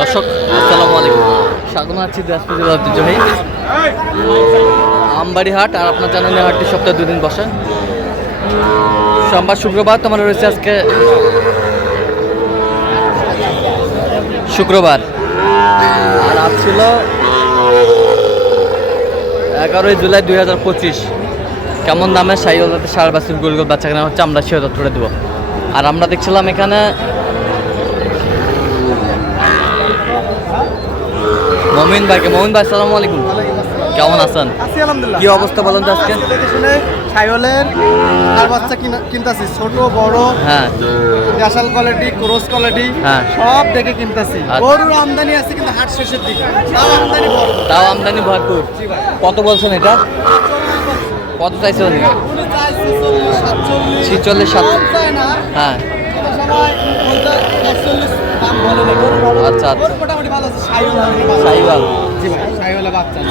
দর্শক, আসসালামু আলাইকুম। স্বাগত আছি দিনাজপুর জেলা ঐতিহ্যবাহী আমবাড়ি হাট আর আপনার জানেন হাটটি সপ্তাহে দুদিন বসে। সোমবার শুক্রবার তোমার রয়েছে আজকে শুক্রবার। আর আজ ছিল এগারোই জুলাই দুই হাজার পঁচিশ। কেমন দামে সাই যাতে সাড়ে বাছুর গোল গোল বাচ্চা কেনা হচ্ছে আমরা সে তুলে দেবো। আর আমরা দেখছিলাম এখানে মমিন ভাইকে। মমিন ভাই সালাম আলাইকুম। কেমন আছেন? কি অবস্থা বলেন তো আজকে? ছাগলের আর বাচ্চা কিনতাছি। ছোট বড় হ্যাঁ। ন্যাশনাল কোয়ালিটি ক্রস কোয়ালিটি হ্যাঁ। সব দেখে কিনতাছি। আচ্ছা। গরুর আমদানি আছে কিন্তু হাট শেষের দিকে। তাও আমদানি তাও আমদানি ভরপুর। কত বলছেন এটা? কত চাইছে ছিচল্লিশ, সাত- হ্যাঁ। আচ্ছা, আচ্ছা। সাইওয়াল।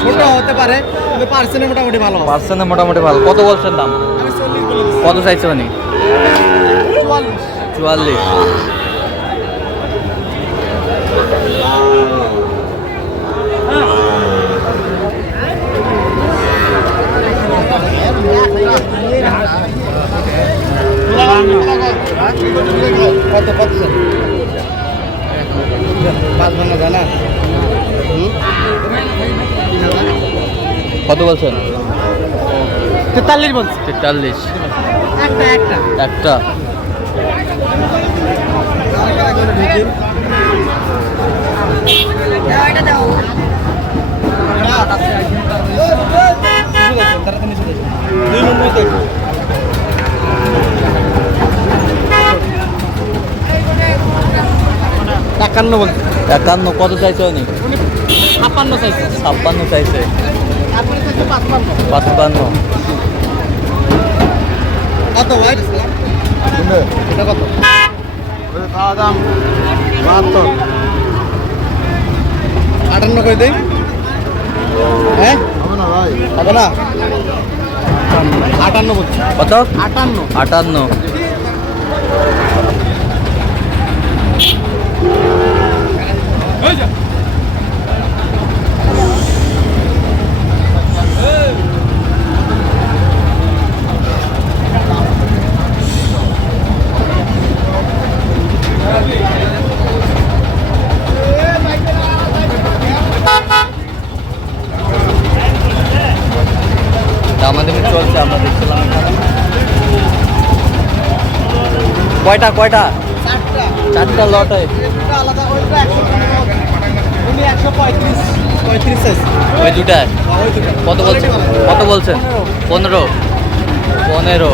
ছোট হতে পারে কিন্তু পার্সেন্টে মোটামুটি ভালো। পার্সেন্টে মোটামুটি ভালো কত বলছেন দাম। কত চাইছে উনি চুয়াল্লিশ। চুয়াল্লিশ কত বলছেন? তেতাল্লিশ বলছি। তেতাল্লিশ। একটা একান্ন বলছি। একান্ন কত চাইছে উনি? ছাপ্পান্ন চাইছে। ছাপ্পান্ন চাইছে। পাঁচপান্ন। কত ভাই? এটা কত? দাম বাহাত্তর। আটান্ন করে দেই? হ্যাঁ? হবে না? আটান্ন বলছি। কত? আটান্ন। আটান্ন আমাদের চলছে আমরা দেখছিলাম এখানে। কয়টা কয়টা? চারটা। লট পঁয়ত্রিশ ওই দুটায়? কত বলছেন কত বলছেন পনেরো। পনেরো।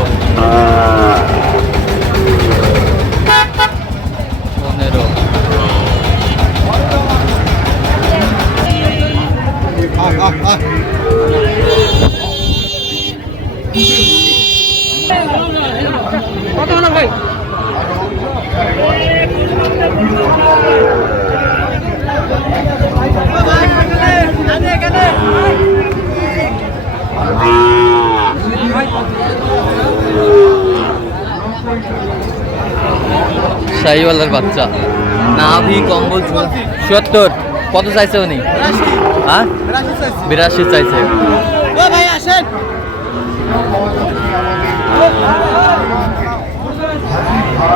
শাহিওয়ালার বাচ্চা। নাভি কম্বল সত্তর। কত চাইছে উনি? হ্যাঁ? বিরাশি চাইছে।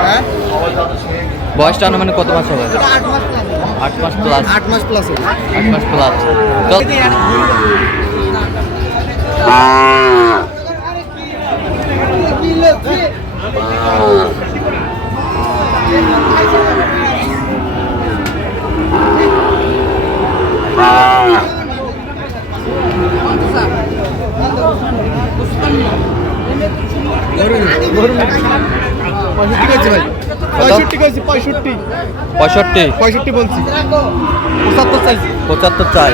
হ্যাঁ? বয়সটা আনুমানিক কত মাস হবে? আট মাস প্লাস আট মাস প্লাস আট মাস প্লাস পঁয়ষট্টি পঁয়ষট্টি বলছি। পঁচাত্তর চাই। পঁচাত্তর চাই।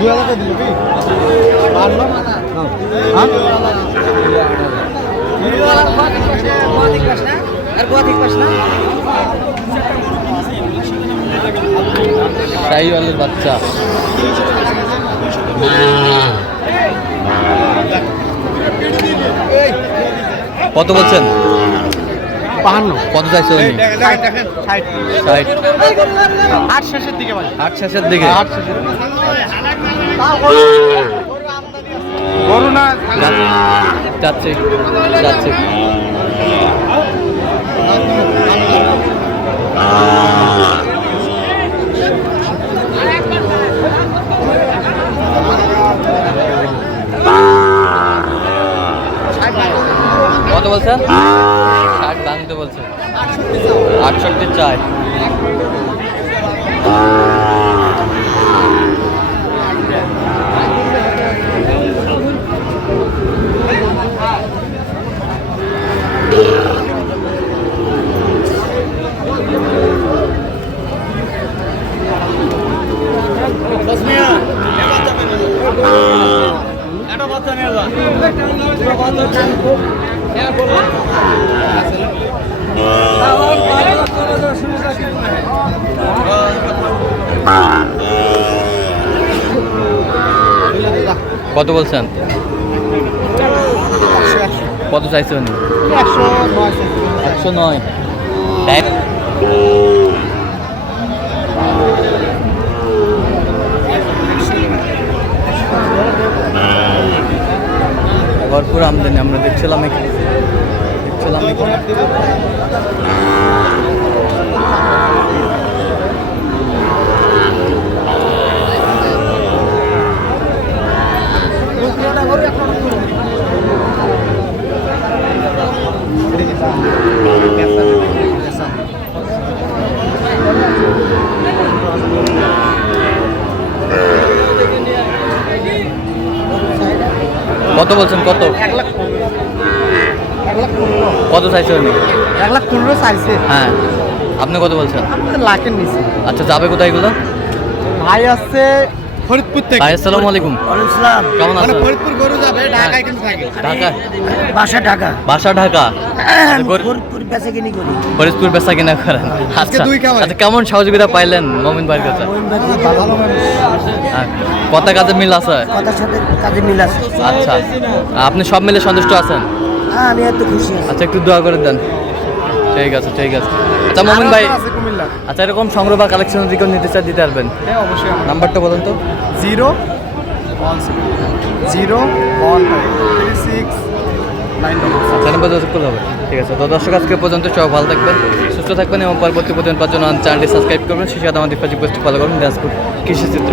দিল কি? নাও। হ্যাঁ? শাহিওয়ালের বাচ্চা কত বলছেন বাহান্ন কত চাইছে উনি ষাট। ষাট আট শেষের দিকে আট শেষের দিকে আট শেষের যাচ্ছে কত বলছেন? ষাট ভাঙতে বলছেন। আটষট্টি চাই। কত বলছেন? কত চাইছে উনি? একশো নয়। একশো নয়। ভরপুর আমদানি আমরা দেখছিলাম এখানে। দেখছিলাম এখানে। কত বলছেন? কত? এক লাখ কত চাইছে উনি? এক লাখ পনেরো চাইছে। হ্যাঁ। আপনি কত বলছেন? লাখের নিচে। আচ্ছা যাবে কোথায় এগুলো? ভাই আসছে ফরিদপুর থেকে। ভাই আসসালামু আলাইকুম। কেমন মানে আছেন? ফরিদপুর গরু যাবে ঢাকায় কিন্তু থাকে। ঢাকা বাসা ঢাকা। বাসা ঢাকা। ফরিদপুর। বেচা কিনি করি। ফরিদপুর বেচা কিনা করেন আচ্ছা দুই কামাই। আচ্ছা কেমন সহযোগিতা পাইলেন মমিন ভাইয়ের কাছে? হ্যাঁ কত কাজে মিল আছে? কথার সাথে কাজে মিল আছে। আচ্ছা আপনি সব মিলে সন্তুষ্ট আছেন? হ্যাঁ, আমি এত খুশি আচ্ছা একটু দোয়া করে দেন। ঠিক আছে ঠিক আছে। আচ্ছা মমিন ভাই আচ্ছা এরকম সংগ্রহ বা কালেকশন যদি কেউ নিতে চায় দিতে পারবেন? হ্যাঁ অবশ্যই নাম্বারটা বলুন তো। জিরো জিরো ওয়ান সিক্স হবে ঠিক আছে। তো দর্শক, আজকে পর্যন্ত সব ভালো থাকবেন, সুস্থ থাকবেন এবং পরবর্তী পাওয়ার জন্য চ্যানেলটি সাবস্ক্রাইব করবেন। সেই সাথে আমাদের ফেসবুক পেজটি ফলো দিনাজপুর কৃষি চিত্র